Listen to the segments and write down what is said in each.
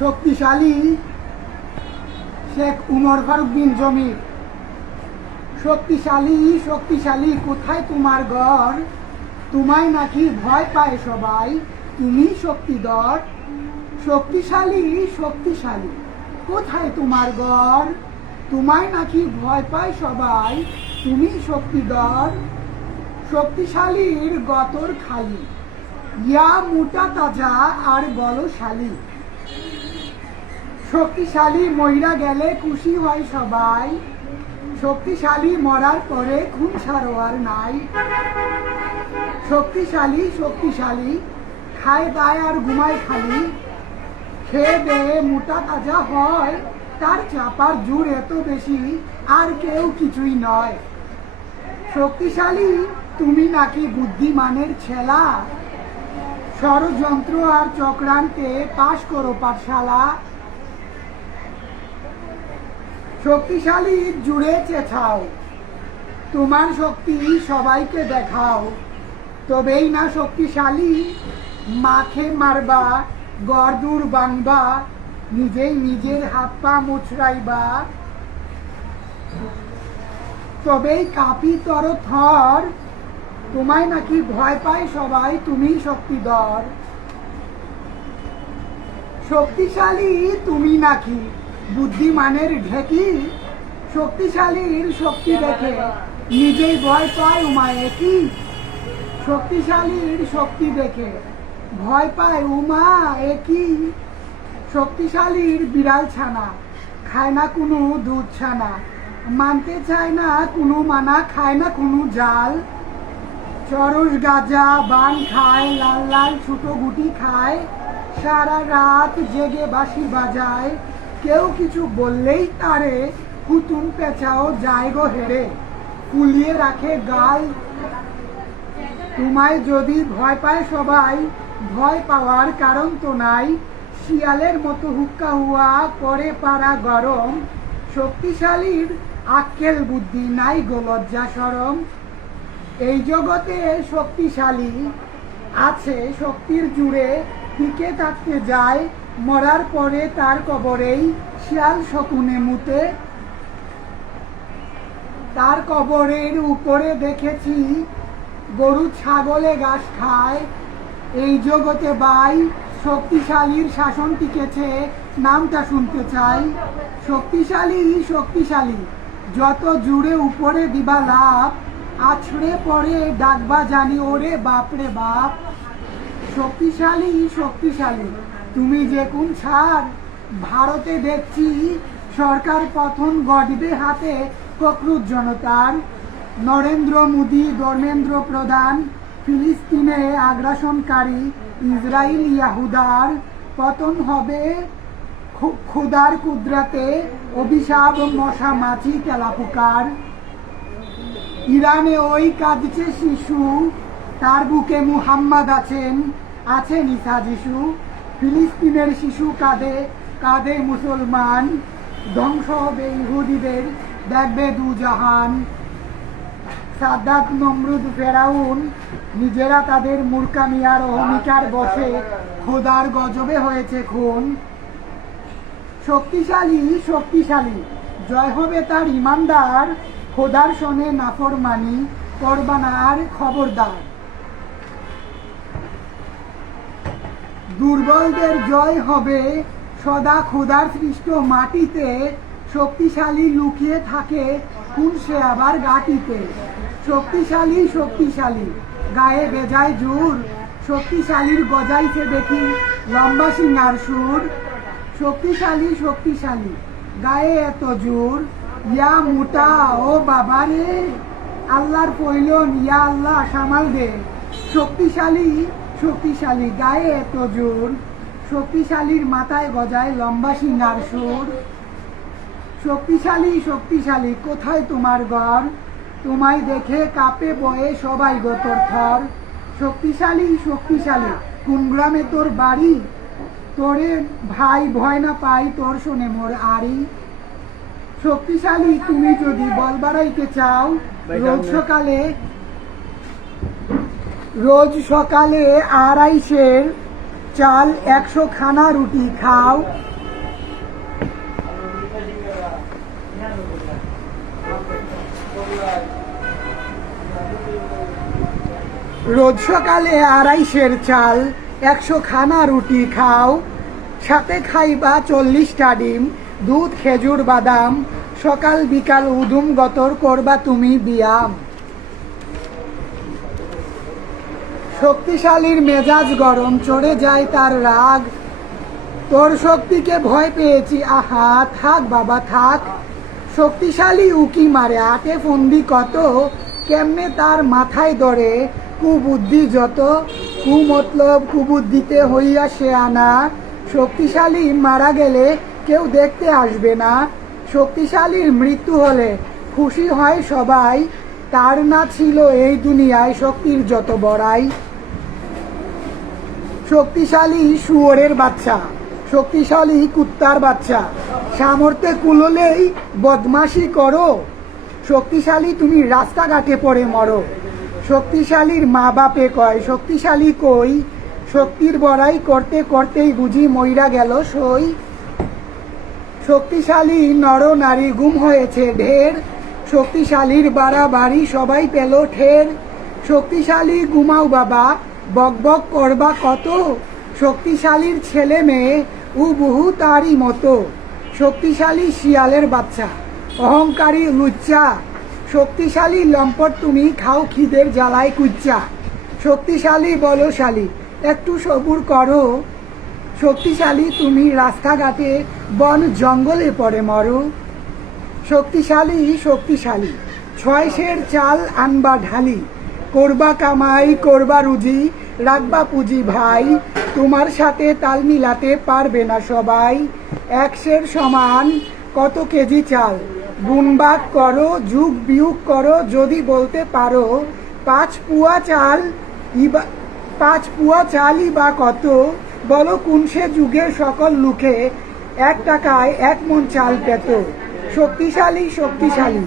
শক্তিশালী শেখ উমর ফারুক বিন জমির। শক্তিশালী শক্তিশালী কোথায় তোমার ঘর, তোমায় নাকি ভয় পায় সবাই, তুমি শক্তিধর। শক্তিশালী শক্তিশালী কোথায় তোমার ঘর, তোমায় নাকি ভয় পায় সবাই, তুমি শক্তিধর। শক্তিশালীর গতর খালি, ইয়া মোটা তাজা আর বলশালী। শক্তিশালী মইরা গেলে খুশি হয় সবাই, শক্তিশালী মরার পরে খুন সারোয়ার নাই। শক্তিশালী শক্তিশালী খায় দায় আর ঘুমায় খালি, খেয়ে দেয়ে মোটা তাজা হয়, তার চাপার জোর এত বেশি আর কেউ কিছুই নয়। শক্তিশালী তুমি নাকি বুদ্ধিমানের ছেলা, ষড়যন্ত্র আর চক্রান্তে পাশ করো পাঠশালা। শক্তিশালী জুড়ে চেঁচাও, তোমার শক্তি সবাইকে দেখাও, তবেই না শক্তিশালী। মাখে মারবা গরদুর বাংবা, নিজেই নিজের হাত পা মুচড়াইবা, তবেই কাঁপি তর থর, তোমায় নাকি ভয় পায় সবাই, তুমি শক্তিধর। শক্তিশালী তুমি নাকি বুদ্ধিমানের ঢেকি, শক্তিশালীর শক্তি দেখে নিজেই ভয় পায় উমা একই। শক্তিশালীর শক্তি দেখে ভয় পায় উমা একই। শক্তিশালীর বিড়াল ছানা খায় না কোনো দুধ ছানা, মানতে চায় না কোনো মানা, খায় না কোনো জাল। চরস গাজা বান খায়, লাল লাল ছোট গুটি খায়, সারা রাত জেগে বাঁশি বাজায়, কেউ কিছু বললেই তারে হুতুম পেঁচাও যায় গো হেরে, ফুলিয়ে রাখে গাল। তোমায় যদি ভয় পায় সবাই, ভয় পাওয়ার কারণ তো নাই, শিয়ালের মতো হুক্কা হুয়া করে পাড়া গরম। শক্তিশালীর আক্কেল বুদ্ধি নাই গো লজ্জা শরম। এই জগতে শক্তিশালী আছে শক্তির জুড়ে, টিকে থাকতে যায় মরার পরে তার কবরেই শিয়াল শকুনে মুতে। তার কবরের উপরে দেখেছি গরু ছাগলে ঘাস খায়, এই জগতে বাই শক্তিশালীর শাসন টিকেছে, নামটা শুনতে চাই। শক্তিশালী শক্তিশালী যত জুড়ে উপরে দিবা লাভ, আছড়ে পড়ে ডাকবা জানি ওরে বাপরে বাপ। শক্তিশালী শক্তিশালী তুমি যে কোন ছাড়, ভারতে দেখছি সরকার পতন গড়বে হাতে ককরুজ জনতার। নরেন্দ্র মোদী ধর্মেন্দ্র প্রধান, ফিলিস্তিনে আগ্রাসনকারী ইসরায়েল ইয়াহুদার পতন হবে খুদার কুদরতে, অভিশাপ মশা মাছি তেলাপোকার। ইরানে ওই কাঁদছে শিশু, তার বুকে মুহাম্মদ আছেন, আছেন ঈসা যিশু। ফিলিস্তিনের শিশু কাঁদে কাঁদে মুসলমান, ধ্বংস হবে ইহুদিদের দেখবে দুজাহান। সাদ্দাত নমরুদ ফেরাউন নিজেরা তাদের মূর্খামি আর অহমিকার বশে খোদার গজবে হয়েছে খুন। শক্তিশালী শক্তিশালী জয় হবে তার ইমানদার, খোদার সনে নাফরমানি করবানার খবরদার। দুর্বলদের জয় হবে সদা খোদার সৃষ্ট মাটিতে, শক্তিশালী লুকিয়ে থাকে কোন সে আবার গাটিতে। শক্তিশালী শক্তিশালী গায়ে বেজায় জোর, শক্তিশালীর গজাইছে দেখি লম্বা সিঙ্গার সুর। শক্তিশালী শক্তিশালী গায়ে এত জোর, ইয়া মোটা ও বাবা রে, আল্লাহর পইলন ইয়া আল্লাহ সামাল দে। শক্তিশালী শক্তিশালী গায়ে এত জোর, শক্তিশালীর মাথায় গজায় লম্বা সিঙ্গার সুর। শক্তিশালী শক্তিশালী কোথায় তোমার ঘর, তোমায় দেখে কাঁপে বয়ে সবাই গোতর থর। শক্তিশালী শক্তিশালী কোন গ্রামে তোর বাড়ি, তোরে ভাই ভয় না পাই তোর শোনে মোর আড়ি। শক্তিশালী তুমি যদি বল বাড়াইতে চাও, রোজ সকালে আড়াইশের চাল 100 খানা রুটি খাও। রোজ সকালে 250 চাল 100 খানা রুটি খাও, সাথে খাইবা 40টা ডিম, দুধ খেজুর বাদাম, সকাল বিকাল উদুম গতর করবা তুমি ব্যায়াম। শক্তিশালীর মেজাজ গরম, চড়ে যায় তার রাগ, তোর শক্তিকে ভয় পেয়েছি আহা, থাক বাবা থাক। শক্তিশালী উকি মারে, আটে ফন্দি কত, কেমনে তার মাথায় ধরে কুবুদ্ধি যত, কুমতলব কুবুদ্ধিতে হইয়া সে আনা। শক্তিশালী মারা গেলে কেউ দেখতে আসবে না, শক্তিশালীর মৃত্যু হলে খুশি হয় সবাই, তার না ছিল এই দুনিয়ায় শক্তির যত বড়াই। শক্তিশালী শুয়োরের বাচ্চা, শক্তিশালী কুত্তার বাচ্চা, সামর্থ্যে কুলোলেই বদমাশি করো, শক্তিশালী তুমি রাস্তাঘাটে পড়ে মরো। শক্তিশালীর মা বাপে কয় শক্তিশালী কই, শক্তির বড়াই করতে করতেই বুঝি মইরা গেল সই। শক্তিশালী নর নারী গুম হয়েছে ঢের, শক্তিশালীর বাড়াবাড়ি সবাই পেল ঠের। শক্তিশালী ঘুমাও বাবা, বক বক করবা কত, শক্তিশালীর ছেলে মেয়ে উবুহু তারই মতো। শক্তিশালী শিয়ালের বাচ্চা, অহংকারী লুচ্চা, শক্তিশালী লম্পট তুমি খাও খিদের জ্বালায় কুচ্চা। শক্তিশালী বলশালী একটু সবুর করো, শক্তিশালী তুমি রাস্তাঘাটে বন জঙ্গলে পড়ে মরো। শক্তিশালী শক্তিশালী 6 সের চাল আনবা ঢালি, করবা কামাই করবা রুজি, রাখবা পুঁজি ভাই, তোমার সাথে তাল মিলাতে পারবে না সবাই। 1 সের সমান কত কেজি চাল, গুণবাগ করো যুগ বিয়োগ করো যদি বলতে পারো। 5 পুয়া চালই বা কত, বলো কোন সে যুগের সকল লোকে 1 টাকায় 1 মণ চাল পেত। শক্তিশালী শক্তিশালী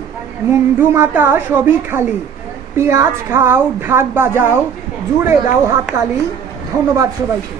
মুন্ডু মাথা সবই খালি, পেঁয়াজ খাও ঢাক বাজাও জুড়ে দাও হাততালি। ধন্যবাদ সবাইকে।